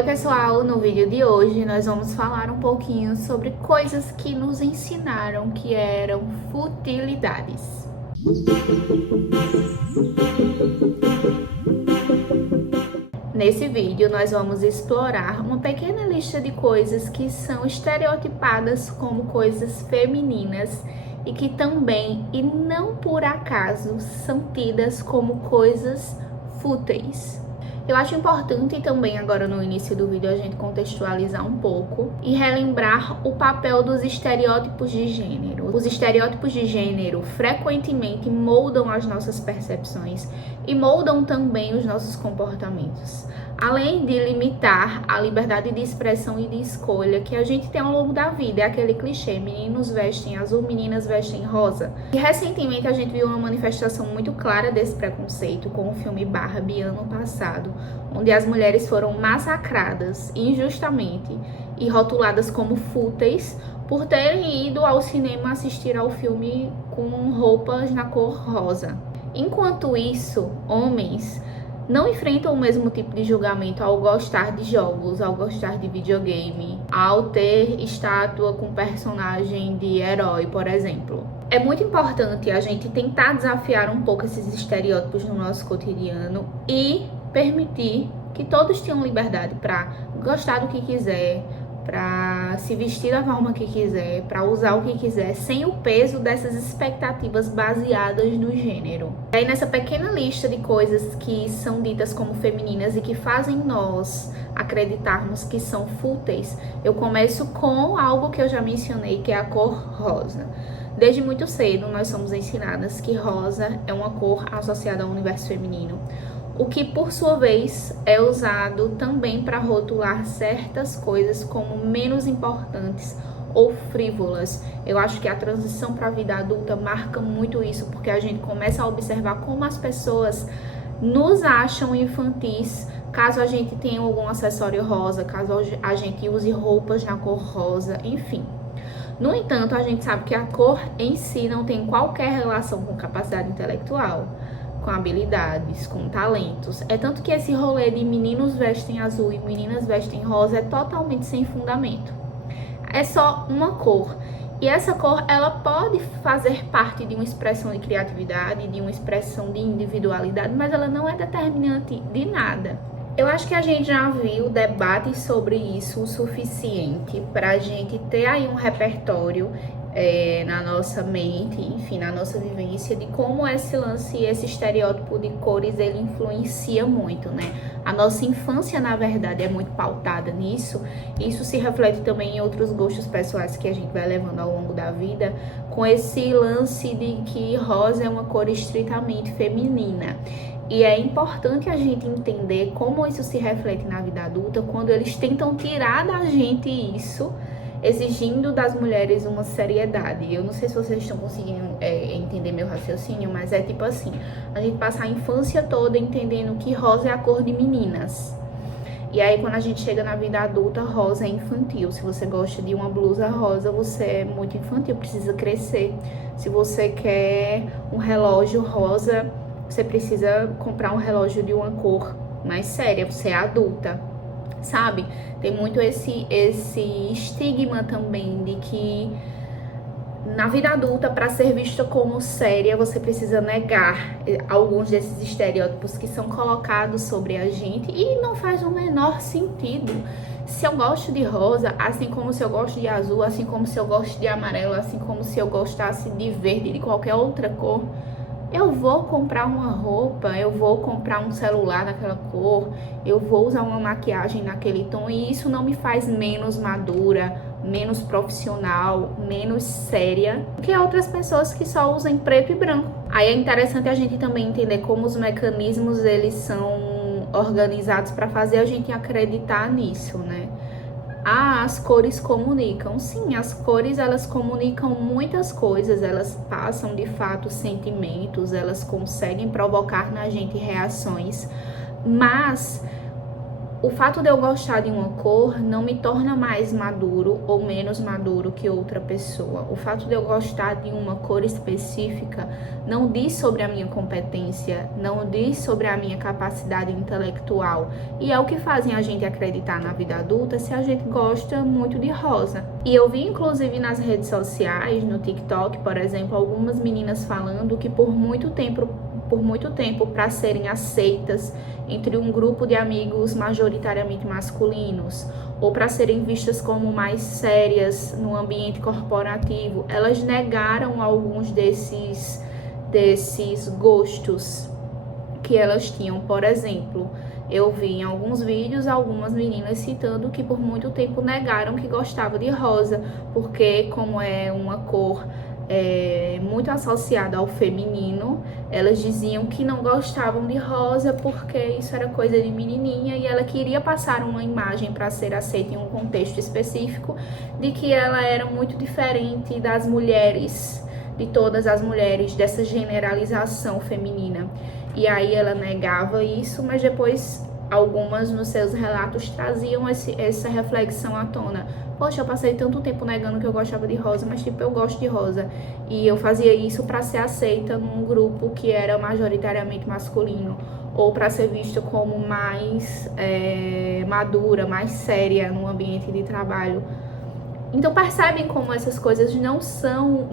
Oi pessoal, no vídeo de hoje nós vamos falar um pouquinho sobre coisas que nos ensinaram que eram futilidades. Nesse vídeo nós vamos explorar uma pequena lista de coisas que são estereotipadas como coisas femininas e que também, e não por acaso, são tidas como coisas fúteis. Eu acho importante também agora no início do vídeo a gente contextualizar um pouco e relembrar o papel dos estereótipos de gênero. Os estereótipos de gênero frequentemente moldam as nossas percepções e moldam também os nossos comportamentos, além de limitar a liberdade de expressão e de escolha que a gente tem ao longo da vida. É aquele clichê, meninos vestem azul, meninas vestem rosa. E recentemente a gente viu uma manifestação muito clara desse preconceito com o filme Barbie ano passado, onde as mulheres foram massacradas injustamente e rotuladas como fúteis por terem ido ao cinema assistir ao filme com roupas na cor rosa. Enquanto isso, homens não enfrentam o mesmo tipo de julgamento ao gostar de jogos, ao gostar de videogame, ao ter estátua com personagem de herói, por exemplo. É muito importante a gente tentar desafiar um pouco esses estereótipos no nosso cotidiano e permitir que todos tenham liberdade para gostar do que quiser, para se vestir da forma que quiser, para usar o que quiser, sem o peso dessas expectativas baseadas no gênero. E aí nessa pequena lista de coisas que são ditas como femininas e que fazem nós acreditarmos que são fúteis, eu começo com algo que eu já mencionei, que é a cor rosa. Desde muito cedo nós somos ensinadas que rosa é uma cor associada ao universo feminino, o que por sua vez é usado também para rotular certas coisas como menos importantes ou frívolas. Eu acho que a transição para a vida adulta marca muito isso, porque a gente começa a observar como as pessoas nos acham infantis caso a gente tenha algum acessório rosa, caso a gente use roupas na cor rosa, enfim. No entanto, a gente sabe que a cor em si não tem qualquer relação com capacidade intelectual, com habilidades, com talentos. É tanto que esse rolê de meninos vestem azul e meninas vestem rosa é totalmente sem fundamento. É só uma cor. E essa cor, ela pode fazer parte de uma expressão de criatividade, de uma expressão de individualidade, mas ela não é determinante de nada. Eu acho que a gente já viu debates sobre isso o suficiente para a gente ter aí um repertório na nossa mente, enfim, na nossa vivência, de como esse lance, esse estereótipo de cores, ele influencia muito, né? A nossa infância, na verdade, é muito pautada nisso. Isso se reflete também em outros gostos pessoais que a gente vai levando ao longo da vida, com esse lance de que rosa é uma cor estritamente feminina. E é importante a gente entender como isso se reflete na vida adulta quando eles tentam tirar da gente isso, exigindo das mulheres uma seriedade. Eu não sei se vocês estão conseguindo entender meu raciocínio, mas é tipo assim, a gente passa a infância toda entendendo que rosa é a cor de meninas. E aí quando a gente chega na vida adulta, rosa é infantil. Se você gosta de uma blusa rosa, você é muito infantil, precisa crescer. Se você quer um relógio rosa, você precisa comprar um relógio de uma cor mais séria, você é adulta, sabe? Tem muito esse estigma também de que na vida adulta, para ser vista como séria, você precisa negar alguns desses estereótipos que são colocados sobre a gente, e não faz o menor sentido. Se eu gosto de rosa, assim como se eu gosto de azul, assim como se eu gosto de amarelo, assim como se eu gostasse de verde, de qualquer outra cor, eu vou comprar uma roupa, eu vou comprar um celular naquela cor, eu vou usar uma maquiagem naquele tom, e isso não me faz menos madura, menos profissional, menos séria que outras pessoas que só usam preto e branco. Aí é interessante a gente também entender como os mecanismos eles são organizados para fazer a gente acreditar nisso, né? As cores comunicam. Sim, as cores elas comunicam muitas coisas, elas passam de fato sentimentos, elas conseguem provocar na gente reações, mas o fato de eu gostar de uma cor não me torna mais maduro ou menos maduro que outra pessoa. O fato de eu gostar de uma cor específica não diz sobre a minha competência, não diz sobre a minha capacidade intelectual. E é o que fazem a gente acreditar na vida adulta se a gente gosta muito de rosa. E eu vi inclusive nas redes sociais, no TikTok, por exemplo, algumas meninas falando que por muito tempo, para serem aceitas entre um grupo de amigos majoritariamente masculinos, ou para serem vistas como mais sérias no ambiente corporativo, elas negaram alguns desses gostos que elas tinham. Por exemplo, eu vi em alguns vídeos algumas meninas citando que por muito tempo negaram que gostava de rosa, porque como é uma cor muito associada ao feminino, elas diziam que não gostavam de rosa porque isso era coisa de menininha, e ela queria passar uma imagem para ser aceita em um contexto específico de que ela era muito diferente das mulheres, de todas as mulheres, dessa generalização feminina. E aí ela negava isso, mas depois algumas nos seus relatos traziam essa reflexão à tona. Poxa, eu passei tanto tempo negando que eu gostava de rosa, mas tipo, eu gosto de rosa. E eu fazia isso para ser aceita num grupo que era majoritariamente masculino, ou para ser vista como mais madura, mais séria no ambiente de trabalho. Então percebem como essas coisas não são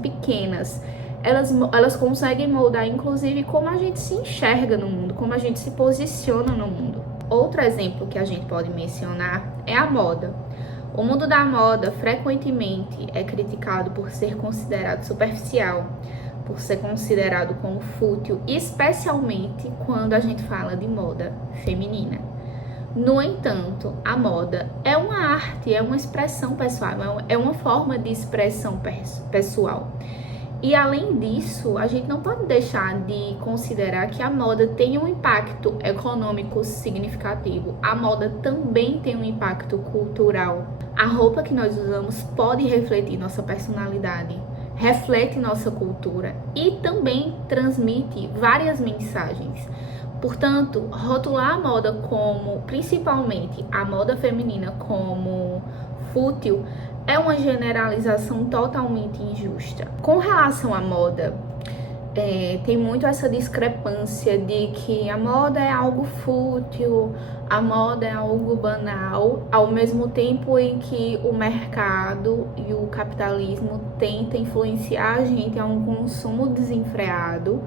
pequenas. Elas conseguem moldar, inclusive, como a gente se enxerga no mundo, como a gente se posiciona no mundo. Outro exemplo que a gente pode mencionar é a moda. O mundo da moda frequentemente é criticado por ser considerado superficial, por ser considerado como fútil, especialmente quando a gente fala de moda feminina. No entanto, a moda é uma arte, é uma expressão pessoal, é uma forma de expressão pessoal. E além disso, a gente não pode deixar de considerar que a moda tem um impacto econômico significativo. A moda também tem um impacto cultural. A roupa que nós usamos pode refletir nossa personalidade, reflete nossa cultura e também transmite várias mensagens. Portanto, rotular a moda como, principalmente a moda feminina, como fútil, é uma generalização totalmente injusta. Com relação à moda, tem muito essa discrepância de que a moda é algo fútil, a moda é algo banal, ao mesmo tempo em que o mercado e o capitalismo tentam influenciar a gente a um consumo desenfreado,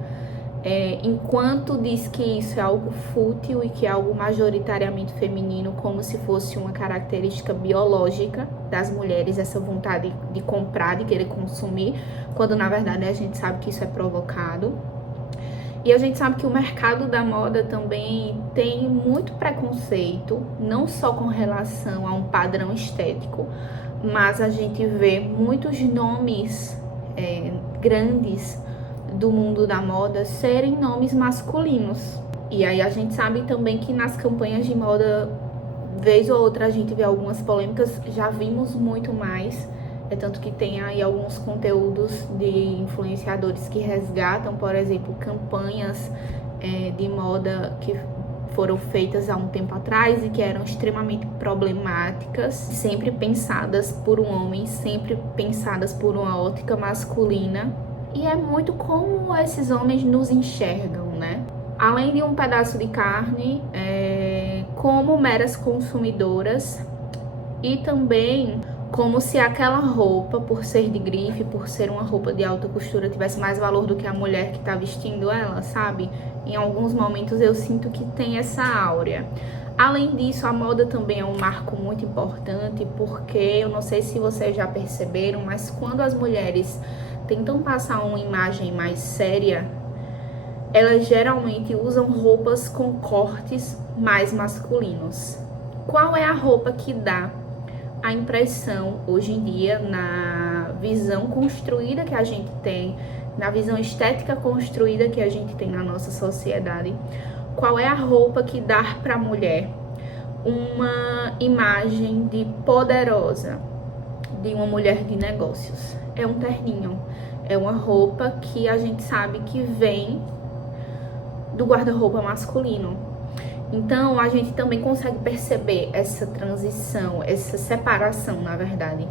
enquanto diz que isso é algo fútil e que é algo majoritariamente feminino, como se fosse uma característica biológica das mulheres, essa vontade de comprar, de querer consumir, quando na verdade a gente sabe que isso é provocado. E a gente sabe que o mercado da moda também tem muito preconceito, não só com relação a um padrão estético, mas a gente vê muitos nomes grandes do mundo da moda serem nomes masculinos. E aí a gente sabe também que nas campanhas de moda, vez ou outra a gente vê algumas polêmicas, já vimos muito mais, tanto que tem aí alguns conteúdos de influenciadores que resgatam, por exemplo, campanhas de moda que foram feitas há um tempo atrás e que eram extremamente problemáticas, sempre pensadas por um homem, sempre pensadas por uma ótica masculina. E é muito como esses homens nos enxergam, né? Além de um pedaço de carne, como meras consumidoras, e também como se aquela roupa, por ser de grife, por ser uma roupa de alta costura, tivesse mais valor do que a mulher que tá vestindo ela, sabe? Em alguns momentos eu sinto que tem essa áurea. Além disso, a moda também é um marco muito importante, porque eu não sei se vocês já perceberam, mas quando as mulheres tentam passar uma imagem mais séria, elas geralmente usam roupas com cortes mais masculinos. Qual é a roupa que dá a impressão hoje em dia, na visão construída que a gente tem, na visão estética construída que a gente tem na nossa sociedade? Qual é a roupa que dá para a mulher uma imagem de poderosa, de uma mulher de negócios? É um terninho, é uma roupa que a gente sabe que vem do guarda-roupa masculino. Então, a gente também consegue perceber essa transição, essa separação, na verdade.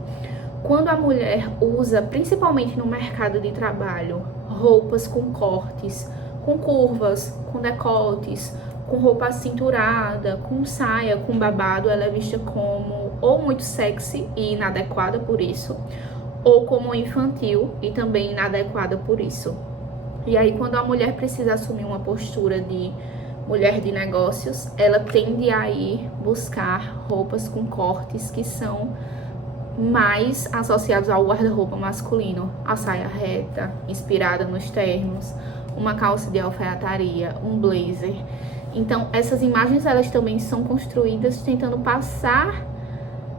Quando a mulher usa, principalmente no mercado de trabalho, roupas com cortes, com curvas, com decotes, com roupa cinturada, com saia, com babado, ela é vista como ou muito sexy e inadequada por isso, ou como infantil e também inadequada por isso. E aí, quando a mulher precisa assumir uma postura de mulher de negócios, ela tende a ir buscar roupas com cortes que são mais associados ao guarda-roupa masculino, a saia reta, inspirada nos ternos, uma calça de alfaiataria, um blazer. Então, essas imagens, elas também são construídas tentando passar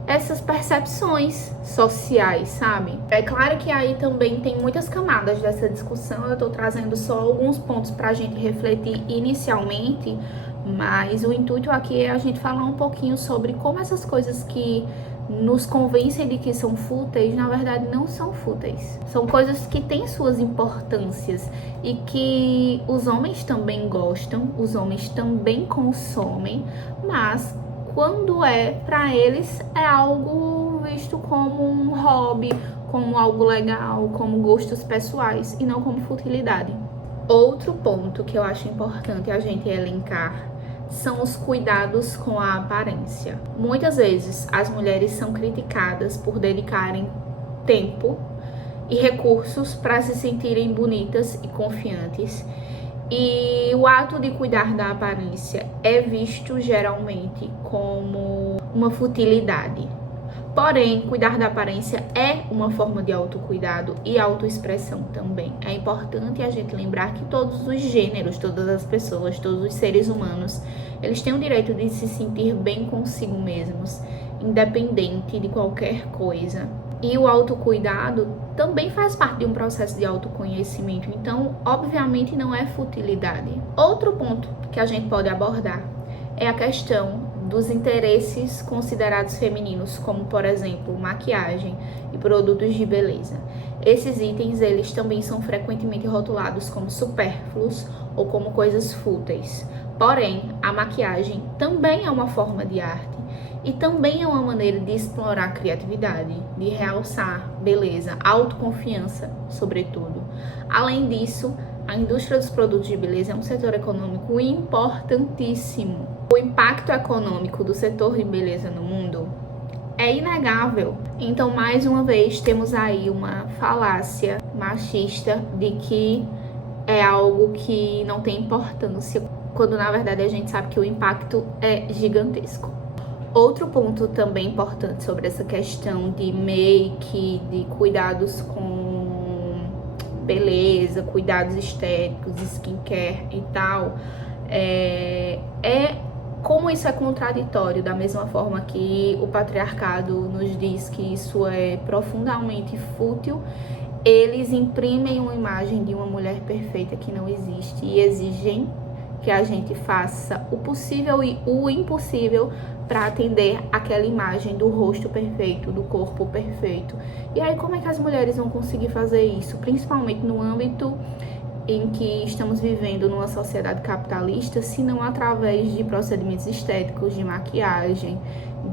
essas percepções sociais, sabe? É claro que aí também tem muitas camadas dessa discussão, eu tô trazendo só alguns pontos pra gente refletir inicialmente, mas o intuito aqui é a gente falar um pouquinho sobre como essas coisas que nos convencem de que são fúteis, na verdade não são fúteis. São coisas que têm suas importâncias e que os homens também gostam, os homens também consomem, mas quando é para eles é algo visto como um hobby, como algo legal, como gostos pessoais e não como futilidade. Outro ponto que eu acho importante a gente elencar são os cuidados com a aparência. Muitas vezes as mulheres são criticadas por dedicarem tempo e recursos para se sentirem bonitas e confiantes. E o ato de cuidar da aparência é visto geralmente como uma futilidade. Porém, cuidar da aparência é uma forma de autocuidado e autoexpressão também. É importante a gente lembrar que todos os gêneros, todas as pessoas, todos os seres humanos, eles têm o direito de se sentir bem consigo mesmos, independente de qualquer coisa. E o autocuidado também faz parte de um processo de autoconhecimento, então, obviamente, não é futilidade. Outro ponto que a gente pode abordar é a questão dos interesses considerados femininos, como, por exemplo, maquiagem e produtos de beleza. Esses itens, eles também são frequentemente rotulados como supérfluos ou como coisas fúteis. Porém, a maquiagem também é uma forma de arte. E também é uma maneira de explorar a criatividade, de realçar beleza, autoconfiança, sobretudo. Além disso, a indústria dos produtos de beleza é um setor econômico importantíssimo. O impacto econômico do setor de beleza no mundo é inegável. Então, mais uma vez, temos aí uma falácia machista de que é algo que não tem importância, quando na verdade a gente sabe que o impacto é gigantesco. Outro ponto também importante sobre essa questão de make, de cuidados com beleza, cuidados estéticos, skincare e tal, é como isso é contraditório, da mesma forma que o patriarcado nos diz que isso é profundamente fútil. Eles imprimem uma imagem de uma mulher perfeita que não existe e exigem que a gente faça o possível e o impossível para atender aquela imagem do rosto perfeito, do corpo perfeito. E aí, como é que as mulheres vão conseguir fazer isso? Principalmente no âmbito em que estamos vivendo numa sociedade capitalista, se não através de procedimentos estéticos, de maquiagem,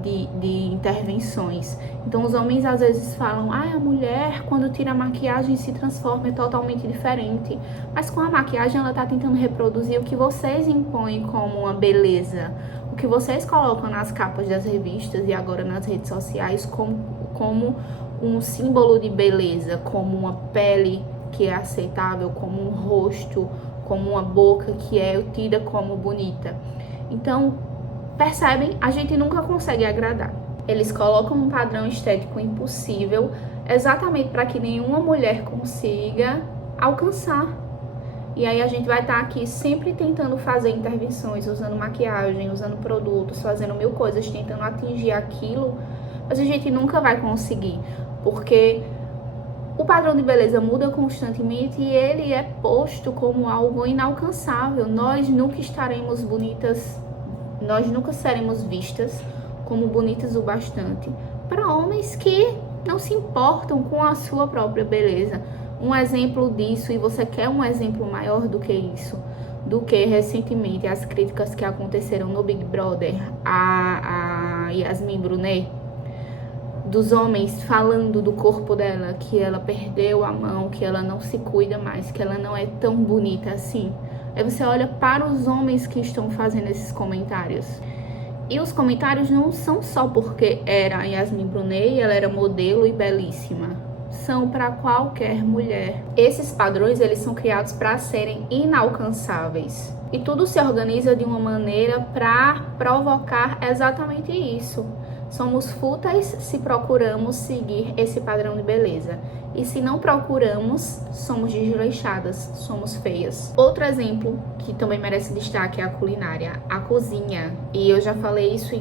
de intervenções. Então, os homens às vezes falam, a mulher quando tira a maquiagem se transforma, é totalmente diferente. Mas com a maquiagem ela está tentando reproduzir o que vocês impõem como uma beleza, o que vocês colocam nas capas das revistas e agora nas redes sociais como um símbolo de beleza, como uma pele que é aceitável, como um rosto, como uma boca que é tida como bonita. Então, percebem? A gente nunca consegue agradar. Eles colocam um padrão estético impossível exatamente para que nenhuma mulher consiga alcançar. E aí a gente vai estar aqui sempre tentando fazer intervenções, usando maquiagem, usando produtos, fazendo mil coisas, tentando atingir aquilo, mas a gente nunca vai conseguir, porque o padrão de beleza muda constantemente e ele é posto como algo inalcançável. Nós nunca estaremos bonitas, nós nunca seremos vistas como bonitas o bastante para homens que não se importam com a sua própria beleza. Um exemplo disso, e você quer um exemplo maior do que isso, do que recentemente as críticas que aconteceram no Big Brother a Yasmin Brunet, dos homens falando do corpo dela, que ela perdeu a mão, que ela não se cuida mais, que ela não é tão bonita assim. Aí você olha para os homens que estão fazendo esses comentários. E os comentários não são só porque era a Yasmin Brunet e ela era modelo e belíssima. São para qualquer mulher. Esses padrões, eles são criados para serem inalcançáveis. E tudo se organiza de uma maneira para provocar exatamente isso. Somos fúteis se procuramos seguir esse padrão de beleza. E se não procuramos, somos desleixadas, somos feias. Outro exemplo que também merece destaque é a culinária, a cozinha. E eu já falei isso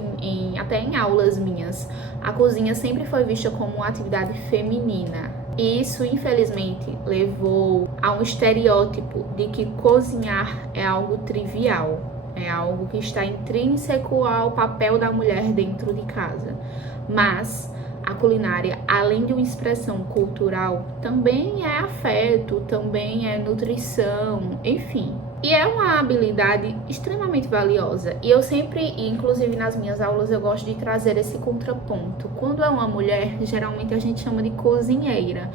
até em aulas minhas. A cozinha sempre foi vista como uma atividade feminina. E isso, infelizmente, levou a um estereótipo de que cozinhar é algo trivial. É algo que está intrínseco ao papel da mulher dentro de casa. Mas a culinária, além de uma expressão cultural, também é afeto, também é nutrição, enfim. E é uma habilidade extremamente valiosa. E eu sempre, inclusive nas minhas aulas, eu gosto de trazer esse contraponto. Quando é uma mulher, geralmente a gente chama de cozinheira.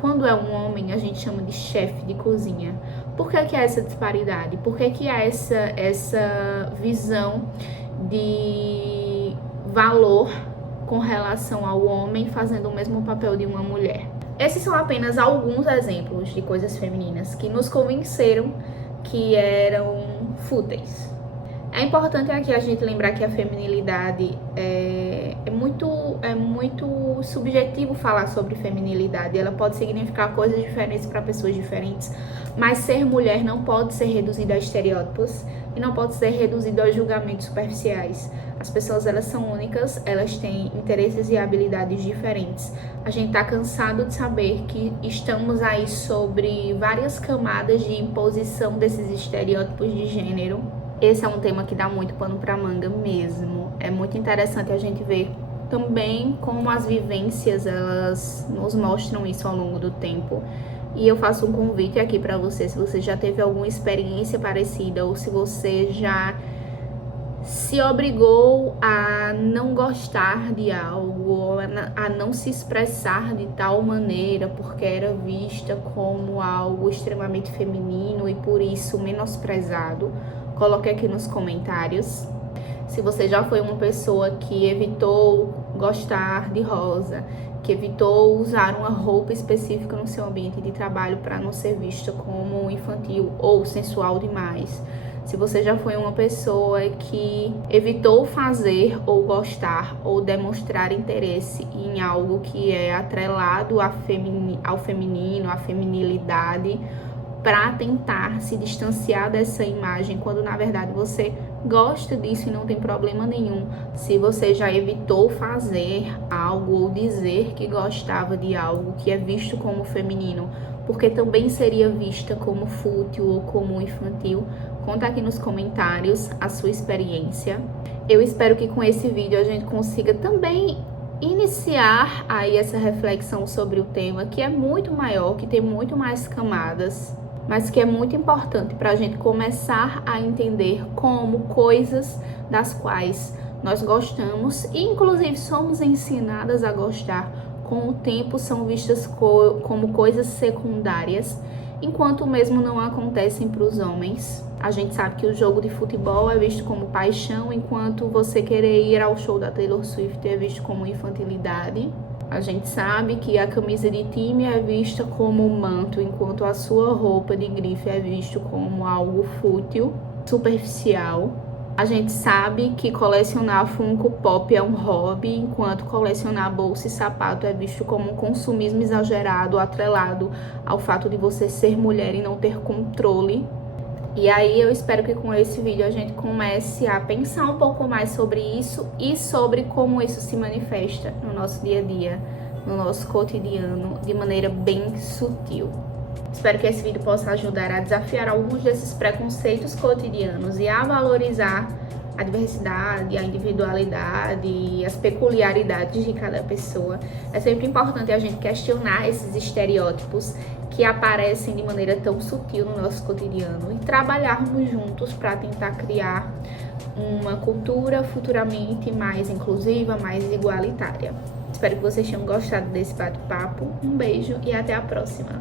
Quando é um homem, a gente chama de chefe de cozinha. Por que há essa disparidade? Por que há essa visão de valor com relação ao homem fazendo o mesmo papel de uma mulher? Esses são apenas alguns exemplos de coisas femininas que nos convenceram que eram fúteis. É importante aqui a gente lembrar que a feminilidade é muito subjetivo falar sobre feminilidade. Ela pode significar coisas diferentes para pessoas diferentes, mas ser mulher não pode ser reduzido a estereótipos e não pode ser reduzido a julgamentos superficiais. As pessoas, elas são únicas, elas têm interesses e habilidades diferentes. A gente tá cansado de saber que estamos aí sobre várias camadas de imposição desses estereótipos de gênero. Esse é um tema que dá muito pano pra manga mesmo. É muito interessante a gente ver também como as vivências, elas nos mostram isso ao longo do tempo. E eu faço um convite aqui pra você, se você já teve alguma experiência parecida ou se você já se obrigou a não gostar de algo ou a não se expressar de tal maneira porque era vista como algo extremamente feminino e por isso menosprezado. Coloque aqui nos comentários. Se você já foi uma pessoa que evitou gostar de rosa, que evitou usar uma roupa específica no seu ambiente de trabalho para não ser vista como infantil ou sensual demais. Se você já foi uma pessoa que evitou fazer ou gostar ou demonstrar interesse em algo que é atrelado ao feminino, à feminilidade, para tentar se distanciar dessa imagem, quando na verdade você gosta disso e não tem problema nenhum. Se você já evitou fazer algo ou dizer que gostava de algo que é visto como feminino, porque também seria vista como fútil ou como infantil, conta aqui nos comentários a sua experiência. Eu espero que com esse vídeo a gente consiga também iniciar aí essa reflexão sobre o tema, que é muito maior, que tem muito mais camadas, mas que é muito importante para a gente começar a entender como coisas das quais nós gostamos e inclusive somos ensinadas a gostar, com o tempo são vistas como coisas secundárias, enquanto o mesmo não acontecem para os homens. A gente sabe que o jogo de futebol é visto como paixão, enquanto você querer ir ao show da Taylor Swift é visto como infantilidade. A gente sabe que a camisa de time é vista como um manto, enquanto a sua roupa de grife é visto como algo fútil, superficial. A gente sabe que colecionar Funko Pop é um hobby, enquanto colecionar bolsa e sapato é visto como um consumismo exagerado, atrelado ao fato de você ser mulher e não ter controle. E aí eu espero que com esse vídeo a gente comece a pensar um pouco mais sobre isso e sobre como isso se manifesta no nosso dia a dia, no nosso cotidiano, de maneira bem sutil. Espero que esse vídeo possa ajudar a desafiar alguns desses preconceitos cotidianos e a valorizar a diversidade, a individualidade, as peculiaridades de cada pessoa. É sempre importante a gente questionar esses estereótipos que aparecem de maneira tão sutil no nosso cotidiano e trabalharmos juntos para tentar criar uma cultura futuramente mais inclusiva, mais igualitária. Espero que vocês tenham gostado desse bate-papo. Um beijo e até a próxima!